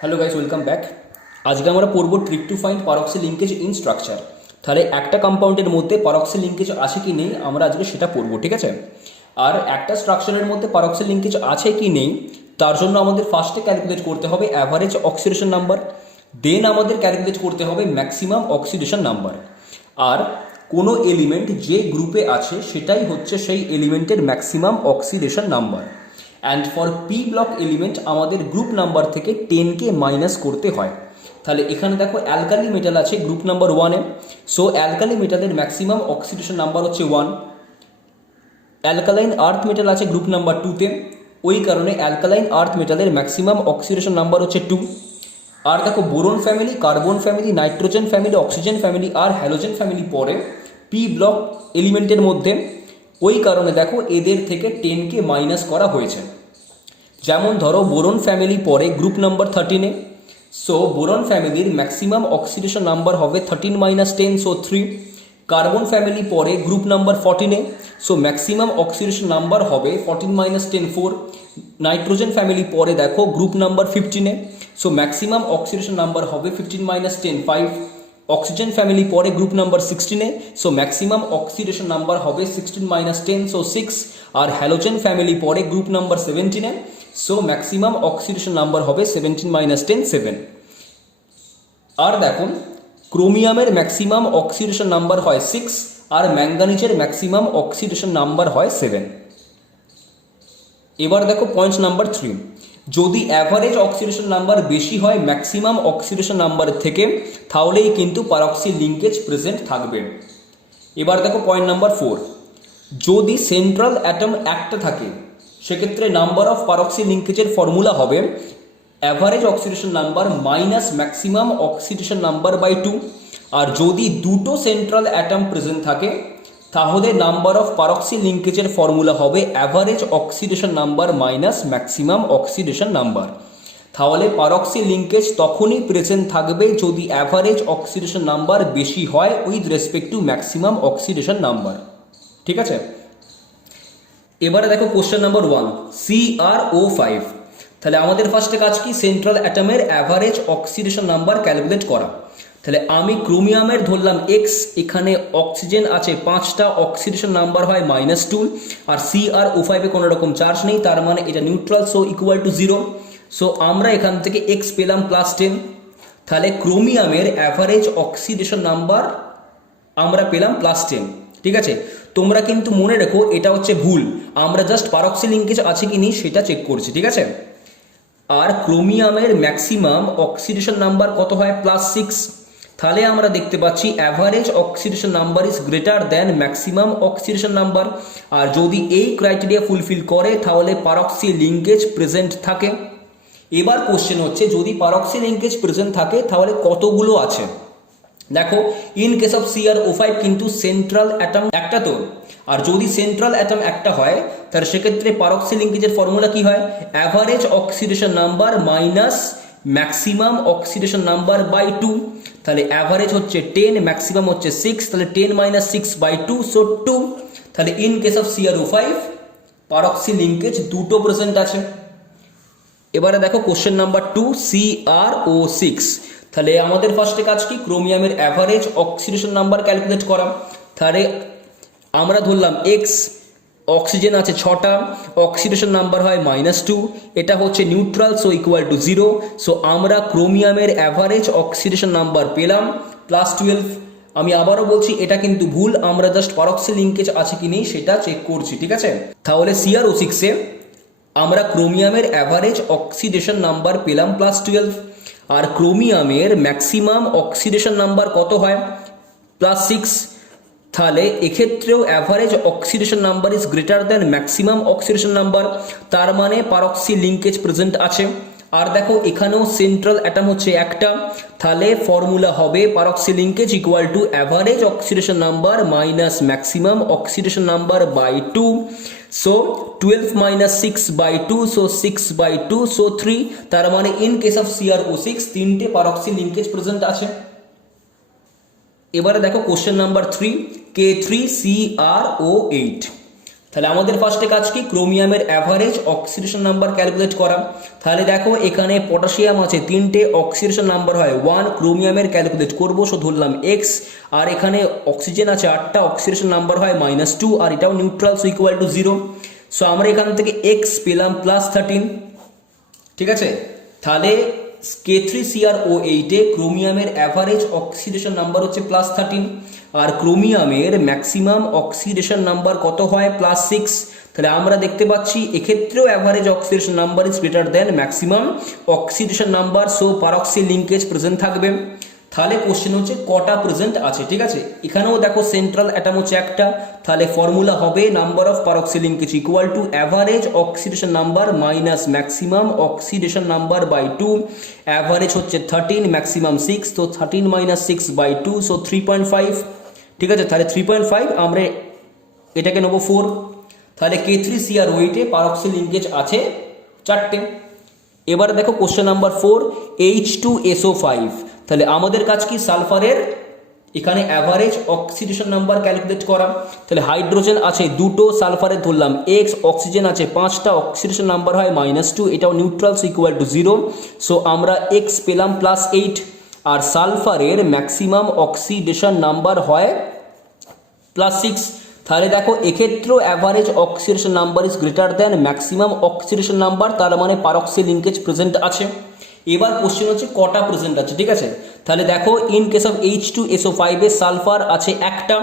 Hello guys, welcome back. আজকে আমরা পড়বো trick to find পারক্সি linkage in structure. তাহলে একটা কম্পাউন্ডের মধ্যে পারক্সি লিঙ্কেজ আছে কি নেই আমরা আজকে সেটা পড়বো, ঠিক আছে। আর একটা স্ট্রাকচারের মধ্যে পারক্সি লিঙ্কেজ আছে কি নেই তার জন্য আমাদের ফার্স্টে ক্যালকুলেট করতে হবে অ্যাভারেজ অক্সিডেশন নাম্বার, দেন আমাদের ক্যালকুলেট করতে হবে ম্যাক্সিমাম অক্সিডেশন নাম্বার। আর কোনো এলিমেন্ট যে গ্রুপে আছে সেটাই হচ্ছে সেই এলিমেন্টের maximum oxidation number. And for P block element আমাদের গ্রুপ নাম্বার থেকে 10কে মাইনাস করতে হয়। তাহলে এখানে দেখো অ্যালকালি মেটাল আছে গ্রুপ নাম্বার 1-এ, সো অ্যালকালি মেটালের ম্যাক্সিমাম অক্সিডেশন নাম্বার হচ্ছে 1। অ্যালকালাইন আর্থ মেটাল আছে গ্রুপ নাম্বার 2-তে, ওই কারণে অ্যালকালাইন আর্থ মেটালের ম্যাক্সিমাম অক্সিডেশন নাম্বার হচ্ছে 2। আর দেখো boron family, carbon family, nitrogen family, oxygen family আর হ্যালোজেন ফ্যামিলি পড়ে পি ব্লক এলিমেন্টের মধ্যে, ওই কারণে দেখো এদের থেকে 10কে মাইনাস করা হয়েছে। যেমন ধরো বোরন ফ্যামিলি পড়ে গ্রুপ নাম্বার 13-এ, সো বোরন ফ্যামিলির ম্যাক্সিমাম অক্সিডেশন নাম্বার হবে 13 মাইনাস 10, সো 3। কার্বন ফ্যামিলি পড়ে গ্রুপ নাম্বার 14-এ, সো ম্যাক্সিমাম অক্সিডেশন নাম্বার হবে 14 মাইনাস 10, 4। নাইট্রোজেন ফ্যামিলি পড়ে দেখো গ্রুপ নাম্বার 15-এ, সো ম্যাক্সিমাম অক্সিডেশন নাম্বার হবে 15 মাইনাস 10, 5। অক্সিজেন ফ্যামিলি পড়ে গ্রুপ নাম্বার 16-এ, সো ম্যাক্সিমাম অক্সিডেশন নাম্বার হবে 16 মাইনাস 10, সো 6। আর হ্যালোজেন ফ্যামিলি পড়ে গ্রুপ নাম্বার 17-এ, সো ম্যাক্সিমাম অক্সিডেশন নাম্বার হবে 17 মাইনাস 10, 7। আর দেখুন ক্রোমিয়ামের ম্যাক্সিমাম অক্সিডেশন নাম্বার হয় 6 আর ম্যাঙ্গানিজের ম্যাক্সিমাম অক্সিডেশন নাম্বার হয় 7। এবার দেখো পয়েন্ট নাম্বার 3, যদি অ্যাভারেজ অক্সিডেশন নাম্বার বেশি হয় ম্যাক্সিমাম অক্সিডেশন নাম্বার থেকে তাহলেই কিন্তু পারক্সি লিঙ্কেজ প্রেজেন্ট থাকবে। এবার দেখো পয়েন্ট নাম্বার 4, যদি সেন্ট্রাল অ্যাটম একটা থাকে সেক্ষেত্রে নাম্বার অফ পারক্সি লিঙ্কেজের ফর্মুলা হবে average oxidation number minus maximum oxidation number by 2। আর যদি দুটো সেন্ট্রাল অ্যাটম প্রেজেন্ট থাকে তাহলে নাম্বার অফ পারক্সি লিঙ্কেজের ফর্মুলা হবে average oxidation number minus maximum oxidation number. তাহলে পারক্সি লিঙ্কেজ তখনই প্রেজেন্ট থাকবে যদি অ্যাভারেজ অক্সিডেশন নাম্বার বেশি হয় with respect to maximum oxidation number, ঠিক আছে। এবারে দেখো কোশ্চেন নাম্বার 1, CrO5। তাহলে আমাদের ফার্স্টে কাজ কি, সেন্ট্রাল অ্যাটমের অ্যাভারেজ অক্সিডেশন নাম্বার ক্যালকুলেট করা। তাহলে আমি ক্রোমিয়ামের ধরলাম x, এখানে অক্সিজেন আছে 5টা, অক্সিডেশন নাম্বার হয় -2। আর CrO5-এ কোনো রকম চার্জ নেই, তার মানে এটা neutral, so equal to 0। So আমরা এখান থেকে x পেলাম +10। তাহলে ক্রোমিয়ামের অ্যাভারেজ অক্সিডেশন নাম্বার আমরা পেলাম +10, ঠিক আছে। তোমরা কিন্তু মনে রেখো এটা হচ্ছে ভুল, আমরা জাস্ট পারক্সি লিঙ্কেজ আছে কি নেই সেটা চেক করছি, ঠিক আছে। আর ক্রোমিয়ামের ম্যাক্সিমাম অক্সিডেশন নাম্বার কত হয় +6। তাহলে আমরা দেখতে পাচ্ছি average oxidation number is greater than maximum oxidation number. আর যদি এই ক্রাইটেরিয়া ফুলফিল করে তাহলে পারক্সি লিঙ্কেজ প্রেজেন্ট থাকে। এবার কোশ্চেন হচ্ছে যদি পারক্সি লিঙ্কেজ প্রেজেন্ট থাকে তাহলে কতগুলো আছে। দেখো ইন কেস অফ CrO5 কিন্তু সেন্ট্রাল অ্যাটম একটা তো, আর যদি সেন্ট্রাল অ্যাটম একটা হয় তাহলে সেক্ষেত্রে পারক্সি লিঙ্কেজের ফর্মুলা কি হয়, average oxidation number minus maximum oxidation number by 2। তাহলে অ্যাভারেজ হচ্ছে 10, ম্যাক্সিমাম হচ্ছে 6, তাহলে 10 মাইনাস 6 বাই 2, সো 2। তাহলে in case of CrO5 পারক্সি linkage দুটো প্রেজেন্ট আছে। এবারে দেখো কোশ্চেন নাম্বার 2, CrO6। তাহলে আমাদের ফার্স্টে কাজ কি, ক্রোমিয়ামের অ্যাভারেজ অক্সিডেশন নাম্বার ক্যালকুলেট করা। তাহলে আমরা ধরলাম x, অক্সিজেন আছে 6টা, অক্সিডেশন নাম্বার হয় -2, এটা হচ্ছে neutral, so equal to 0। So আমরা ক্রোমিয়ামের অ্যাভারেজ অক্সিডেশন নাম্বার পেলাম +12। আমি আবারও বলছি এটা কিন্তু ভুল, আমরা জাস্ট পারক্সি লিঙ্কেজ আছে কি নেই সেটা চেক করছি, ঠিক আছে। তাহলে CrO6-এ আমরা ক্রোমিয়ামের অ্যাভারেজ অক্সিডেশন নাম্বার পেলাম +12। আর ক্রোমিয়ামের ম্যাক্সিমাম অক্সিডেশন নাম্বার কত হয় +6। তাহলে এক্ষেত্রেও average oxidation number is greater than maximum oxidation number, তার মানে পারক্সি লিঙ্কেজ প্রেজেন্ট আছে। আর দেখো এখানেও সেন্ট্রাল অ্যাটম হচ্ছে একটা, তাহলে ফর্মুলা হবে peroxy linkage equal to average oxidation number minus maximum oxidation number by 2। So 12 minus 6 by 2, so 6 by 2, so 3। তার মানে ইন কেস অফ CrO6 তিনটে পারক্সি লিঙ্কেজ প্রেজেন্ট আছে। এবারে দেখো কোশ্চেন নাম্বার 3, K3CrO8। তাহলে আমাদের ফার্স্টে কাজ কি, ক্রোমিয়ামের অ্যাভারেজ অক্সিডেশন নাম্বার ক্যালকুলেট করা। তাহলে দেখো এখানে পটাশিয়াম আছে তিনটে, অক্সিডেশন নাম্বার হয় 1, ক্রোমিয়ামের ক্যালকুলেট করবো, সো ধরলাম এক্স। আর এখানে অক্সিজেন আছে 8টা, অক্সিডেশন নাম্বার হয় -2, আর এটাও neutral, so equal to 0। So আমরা এখান থেকে এক্স পেলাম +13, ঠিক আছে। তাহলে K3CrO8 এ ক্রোমিয়ামের অ্যাভারেজ অক্সিডেশন নাম্বার হচ্ছে +13, আর ক্রোমিয়ামের ম্যাক্সিমাম অক্সিডেশন নাম্বার কত হয়, +6। তাহলে আমরা দেখতে পাচ্ছি এক্ষেত্রেও average oxidation number is greater than maximum oxidation number, so পারক্সি linkage present থাকবে। তাহলে কোশ্চেন হচ্ছে কটা প্রেজেন্ট আছে, ঠিক আছে। এখানেও দেখো সেন্ট্রাল অ্যাটম হচ্ছে একটা, তাহলে ফর্মুলা হবে number of peroxy linkage equal to average oxidation number minus maximum oxidation number by 2। Average হচ্ছে 13, ম্যাক্সিমাম 6, তো 13 - 6/2, সো 3.5, ঠিক আছে। তাহলে 3.5 আমরা এটাকে নেবো 4। তাহলে K3CrO8 এ পারক্সি লিঙ্কেজ আছে 4টে। এবারে দেখো কোশ্চেন নাম্বার 4, H2SO5। তাহলে আমাদের কাজ কি, সালফারের এখানে অ্যাভারেজ অক্সিডেশন নাম্বার ক্যালকুলেট করা। তাহলে হাইড্রোজেন আছে 2টো, সালফারে ধরলাম এক্স, অক্সিজেন আছে 5টা, অক্সিডেশন নাম্বার হয় -2, এটাও neutral, so equal to 0। So আমরা এক্স পেলাম +8, আর সালফারের ম্যাক্সিমাম অক্সিডেশন নাম্বার হয় +6। তাহলে দেখো এক্ষেত্রেও average oxidation number is greater than maximum oxidation number, তার মানে পারক্সি লিঙ্কেজ প্রেজেন্ট আছে। এবার কোশ্চেন হচ্ছে কটা প্রেজেন্ট আছে, ঠিক আছে। তাহলে দেখো ইন কেস অফ H2SO5 এ সালফার আছে একটা,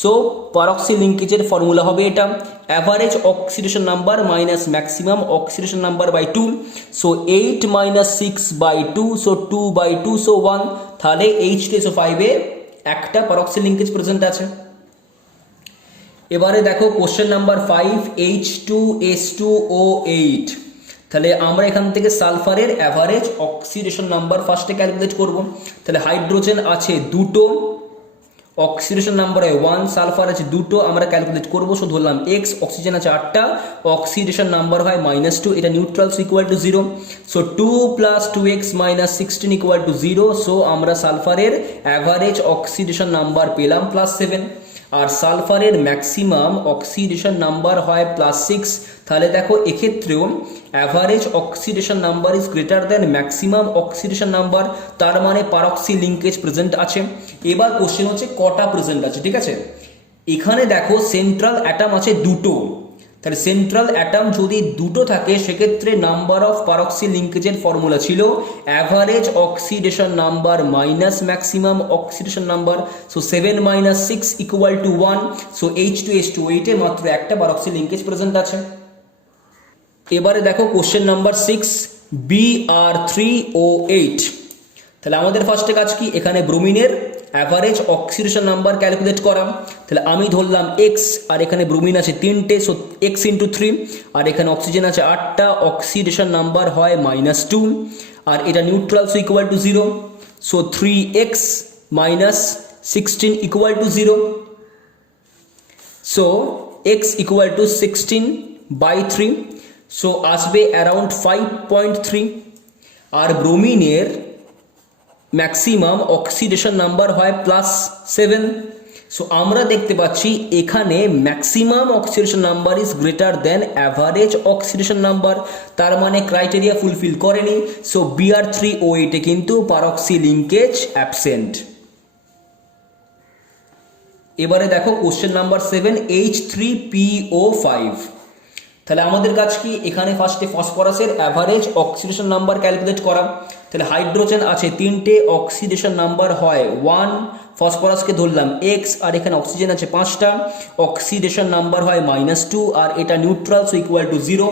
সো পারক্সি লিঙ্কেজের ফর্মুলা হবে এটা, average oxidation number minus maximum oxidation number by 2, so 8 - 6/2, so 2/2, so 1। তাহলে H2SO5 এ একটা পারক্সি লিঙ্কেজ প্রেজেন্ট আছে। এবারে দেখো কোশ্চেন নাম্বার 5, H2S2O8। তাহলে আমরা এখান থেকে সালফারের অ্যাভারেজ অক্সিডেশন নাম্বার ফার্স্টে ক্যালকুলেট করব। তাহলে হাইড্রোজেন আছে 2টো, অক্সিডেশন নাম্বার হয় 1, সালফার আছে 2টো, আমরা ক্যালকুলেট করবো, সো ধরলাম এক্স, অক্সিজেন আছে 8টা, অক্সিডেশন নাম্বার হয় -2, এটা neutral, so equal to 0। So 2 + 2x - 16 equal to 0। So আমরা সালফারের অ্যাভারেজ অক্সিডেশন নাম্বার পেলাম +7, আর সালফারের ম্যাক্সিমাম অক্সিডেশন নাম্বার হয় +6। তাহলে দেখো এক্ষেত্রেও average oxidation number is greater than maximum oxidation number, তার মানে পারক্সি লিঙ্কেজ প্রেজেন্ট আছে। এবার কোশ্চেন হচ্ছে কটা প্রেজেন্ট আছে, ঠিক আছে। এখানে দেখো সেন্ট্রাল অ্যাটম আছে 2টো, তাহলে সেন্ট্রাল অ্যাটম যদি 2টো থাকে সেক্ষেত্রে নাম্বার অফ পারক্সি লিঙ্কেজের ফর্মুলা ছিল average oxidation number minus maximum oxidation number, so 7 - 6 equal to 1। So H2S2O8 এ মাত্র একটা পারক্সি লিঙ্কেজ প্রেজেন্ট আছে। এবারে দেখো কোশ্চেন নাম্বার 6, Br3O8। তাহলে আমাদের ফার্স্টে কাজ কি, এখানে ব্রোমিনের অ্যাভারেজ অক্সিডেশন নাম্বার ক্যালকুলেট করা। তাহলে আমি ধরলাম এক্স, আর এখানে ব্রোমিন আছে 3টে, সো x × 3, আর এখানে অক্সিজেন আছে 8টা, অক্সিডেশন নাম্বার হয় -2, আর এটা neutral, so equal to 0। So 3x - 16 equal to 0। So x equal to 16/3, so আসবে অ্যারাউন্ড 5.3। আর ব্রোমিনের ম্যাক্সিমাম অক্সিডেশন নাম্বার হয় +7। সো আমরা দেখতে পাচ্ছি এখানে maximum oxidation number is greater then average oxidation number, তার মানে ক্রাইটেরিয়া ফুলফিল করেনি। সো Br3O8 এ কিন্তু পারক্সি লিঙ্কেজ অ্যাবসেন্ট। এবারে দেখো কোশ্চেন নাম্বার 7, H3PO5। তাহলে আমাদের কাজ কি, এখানে ফার্স্টে ফসফরাসের অ্যাভারেজ অক্সিডেশন নাম্বার ক্যালকুলেট করা। তাহলে হাইড্রোজেন আছে 3টে, অক্সিডেশন নাম্বার হয় 1, ফসফরাসকে ধরলাম এক্স, আর এখানে অক্সিজেন আছে 5টা, অক্সিডেশন নাম্বার হয় -2, আর এটা neutral, so equal to 0।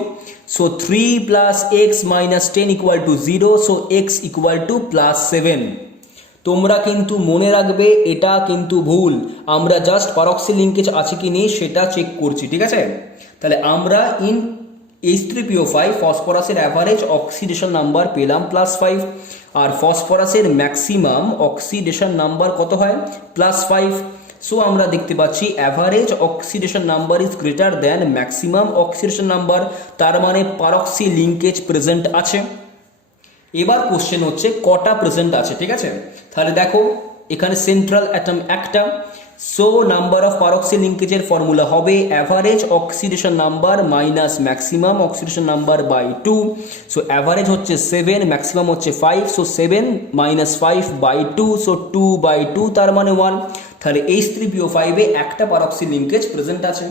So 3 + x - 10 equal to 0, so x equal to +7। তোমরা কিন্তু মনে রাখবে এটা কিন্তু ভুল, আমরা জাস্ট পারক্সি লিঙ্কেজ আছে কি নেই সেটা চেক করছি, ঠিক আছে। তাহলে আমরা ইন H3PO5 ফসফরাসের অ্যাভারেজ অক্সিডেশন নাম্বার পেলাম +5, আর ফসফরাসের ম্যাক্সিমাম অক্সিডেশন নাম্বার কত হয়, +5। সো আমরা দেখতে পাচ্ছি average oxidation number is greater than maximum oxidation number, তার মানে পারক্সি লিঙ্কেজ প্রেজেন্ট আছে। এবার কোশ্চেন হচ্ছে কটা প্রেজেন্ট আছে, ঠিক আছে। তাহলে দেখো এখানে সেন্ট্রাল অ্যাটম একটা, সো নাম্বার অফ পারক্সিল লিঙ্কেজের ফর্মুলা হবে average oxidation number minus maximum oxidation number by 2। So average হচ্ছে 7, ম্যাক্সিমাম হচ্ছে 5, so 7 minus 5 by 2, so 2 by 2 তার মানে 1। তাহলে H3PO5 এ একটা পারক্সিল লিঙ্কেজ প্রেজেন্ট আছে।